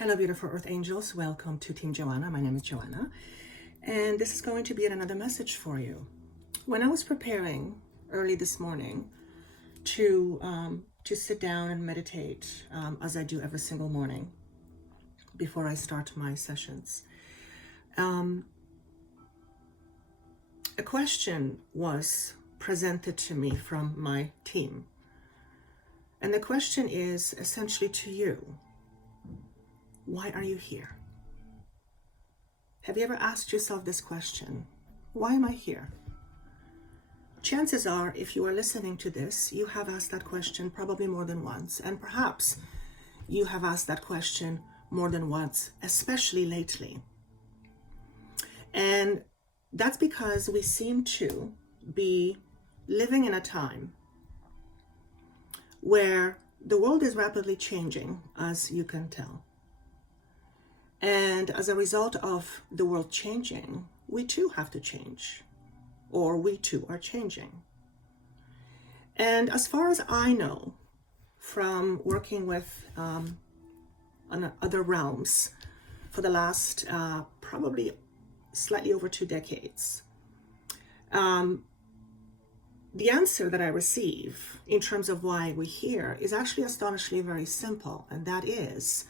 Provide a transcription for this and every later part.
Hello, beautiful Earth Angels. Welcome to Team Joanna. My name is Joanna, and this is going to be another message for you. When I was preparing early this morning to sit down and meditate, as I do every single morning before I start my sessions, a question was presented to me from my team, and the question is essentially to you. Why are you here? Have you ever asked yourself this question? Why am I here? Chances are, if you are listening to this, you have asked that question probably more than once, and perhaps you have asked that question more than once, especially lately. And that's because we seem to be living in a time where the world is rapidly changing, as you can tell. And as a result of the world changing, we too have to change, or we too are changing. And as far as I know, from working with on other realms for the last probably slightly over 2 decades, the answer that I receive in terms of why we're here is actually astonishingly very simple, and that is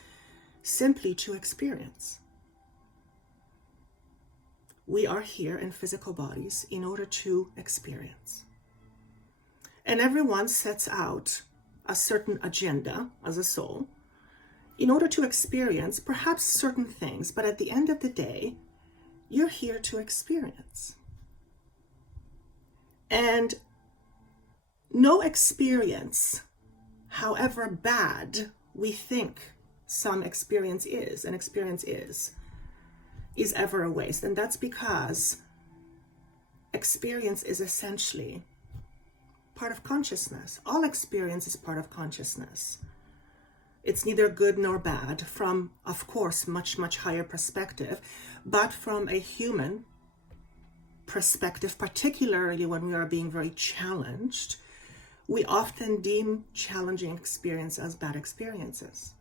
simply to experience. We are here in physical bodies in order to experience. And everyone sets out a certain agenda as a soul in order to experience perhaps certain things, but at the end of the day, you're here to experience. And no experience, however bad we think some experience is ever a waste. And that's because experience is essentially part of consciousness. All experience is part of consciousness. It's neither good nor bad from, of course, much higher perspective, but from a human perspective, particularly when we are being very challenged, we often deem challenging experience as bad experiences.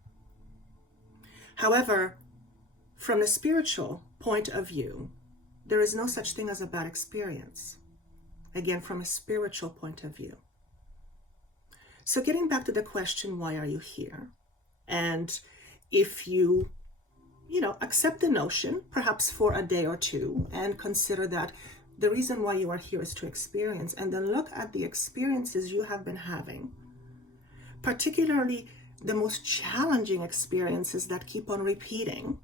However, from a spiritual point of view, there is no such thing as a bad experience. Again, from a spiritual point of view. So getting back to the question, why are you here? And if you accept the notion, perhaps for a day or two, and consider that the reason why you are here is to experience, and then look at the experiences you have been having, particularly the most challenging experiences that keep on repeating.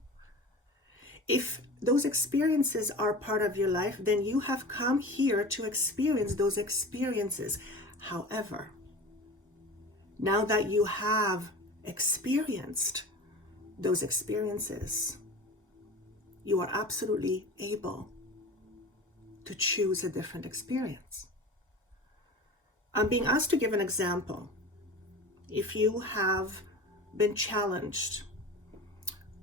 If those experiences are part of your life, then you have come here to experience those experiences. However, now that you have experienced those experiences, you are absolutely able to choose a different experience. I'm being asked to give an example. If you have been challenged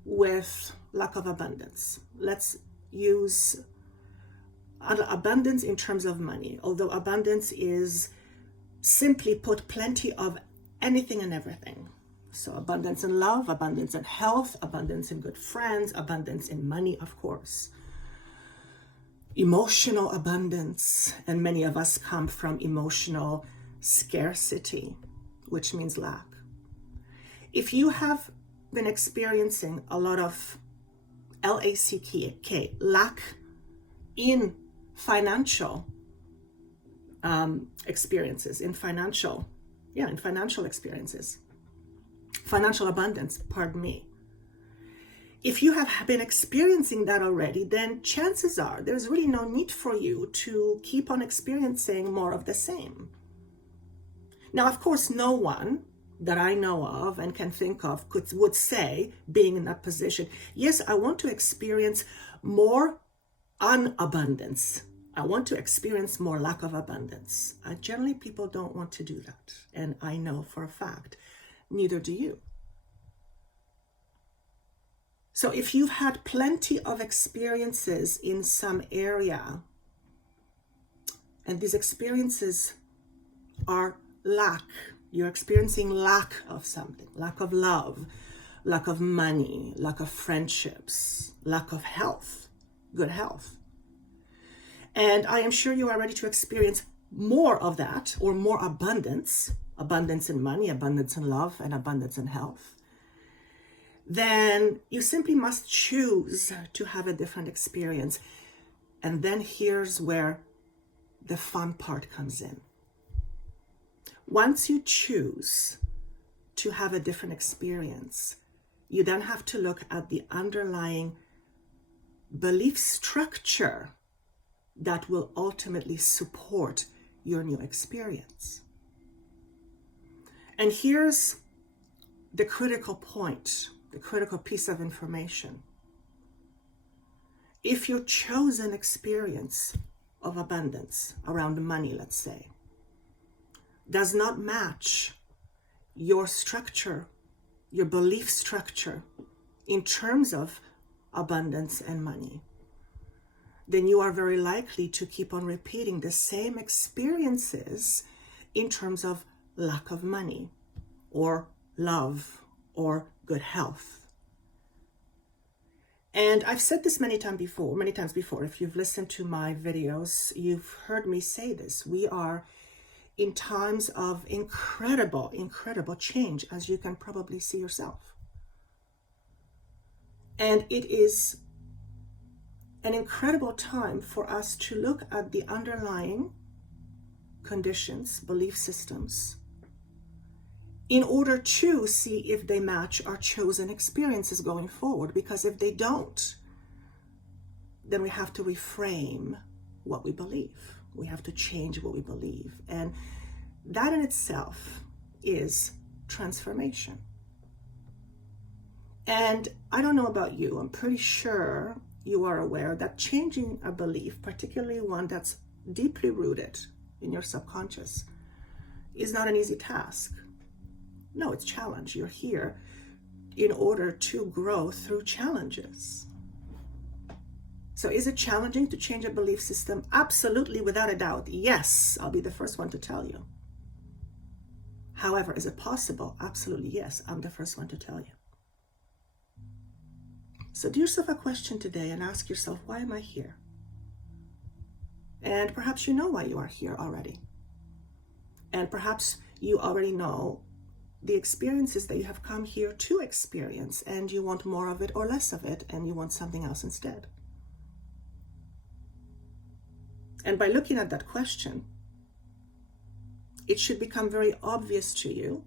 with lack of abundance, let's use abundance in terms of money, although abundance is simply put plenty of anything and everything. So abundance in love, abundance in health, abundance in good friends, abundance in money, of course. Emotional abundance, and many of us come from emotional scarcity, which means lack. If you have been experiencing a lot of lack in financial experiences, in financial experiences, financial abundance, pardon me. If you have been experiencing that already, then chances are there's really no need for you to keep on experiencing more of the same. Now, of course, no one that I know of and can think of would say, being in that position, yes, I want to experience more unabundance. I want to experience more lack of abundance. Generally, people don't want to do that. And I know for a fact, neither do you. So if you've had plenty of experiences in some area, and these experiences are lack, you're experiencing lack of something, lack of love, lack of money, lack of friendships, lack of health, good health. And I am sure you are ready to experience more of that, or more abundance in money, abundance in love, and abundance in health. Then you simply must choose to have a different experience. And then here's where the fun part comes in. Once you choose to have a different experience, you then have to look at the underlying belief structure that will ultimately support your new experience. And here's the critical point, the critical piece of information. If your chosen experience of abundance around money, let's say, does not match your structure, your belief structure in terms of abundance and money, then you are very likely to keep on repeating the same experiences in terms of lack of money or love or good health. And I've said this many times before. If you've listened to my videos, you've heard me say this. We are in times of incredible change, as you can probably see yourself. And it is an incredible time for us to look at the underlying conditions, belief systems, in order to see if they match our chosen experiences going forward. Because if they don't, then we have to reframe what we believe. We have to change what we believe. And that in itself is transformation. And I don't know about you, I'm pretty sure you are aware that changing a belief, particularly one that's deeply rooted in your subconscious, is not an easy task. No, it's challenge. You're here in order to grow through challenges. So is it challenging to change a belief system? Absolutely, without a doubt. Yes, I'll be the first one to tell you. However, is it possible? Absolutely, yes. I'm the first one to tell you. So do yourself a question today and ask yourself, why am I here? And perhaps you know why you are here already. And perhaps you already know the experiences that you have come here to experience, and you want more of it or less of it, and you want something else instead. And by looking at that question, it should become very obvious to you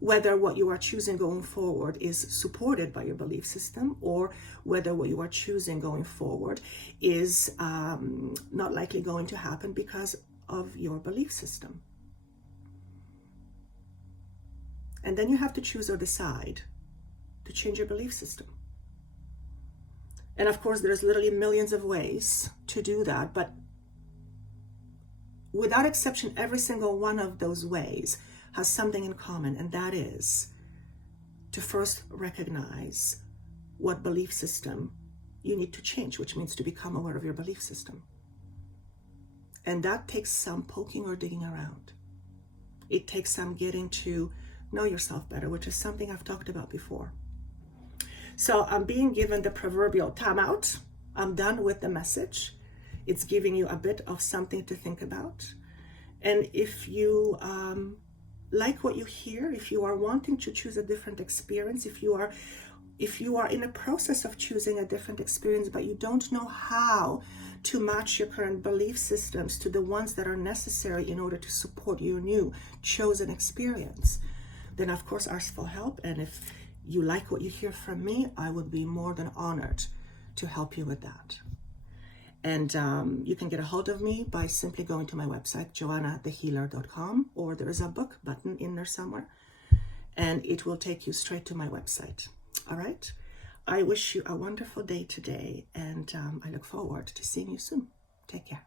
whether what you are choosing going forward is supported by your belief system, or whether what you are choosing going forward is not likely going to happen because of your belief system. And then you have to choose or decide to change your belief system. And of course, there's literally millions of ways to do that, but without exception, every single one of those ways has something in common, and that is to first recognize what belief system you need to change, which means to become aware of your belief system. And that takes some poking or digging around. It takes some getting to know yourself better, which is something I've talked about before. So I'm being given the proverbial timeout. I'm done with the message. It's giving you a bit of something to think about. And if you like what you hear, if you are wanting to choose a different experience, if you are in a process of choosing a different experience, but you don't know how to match your current belief systems to the ones that are necessary in order to support your new chosen experience, then of course ask for help. And if you like what you hear from me, I would be more than honored to help you with that. And you can get a hold of me by simply going to my website, joannathehealer.com, or there is a book button in there somewhere, and it will take you straight to my website. All right? I wish you a wonderful day today, and I look forward to seeing you soon. Take care.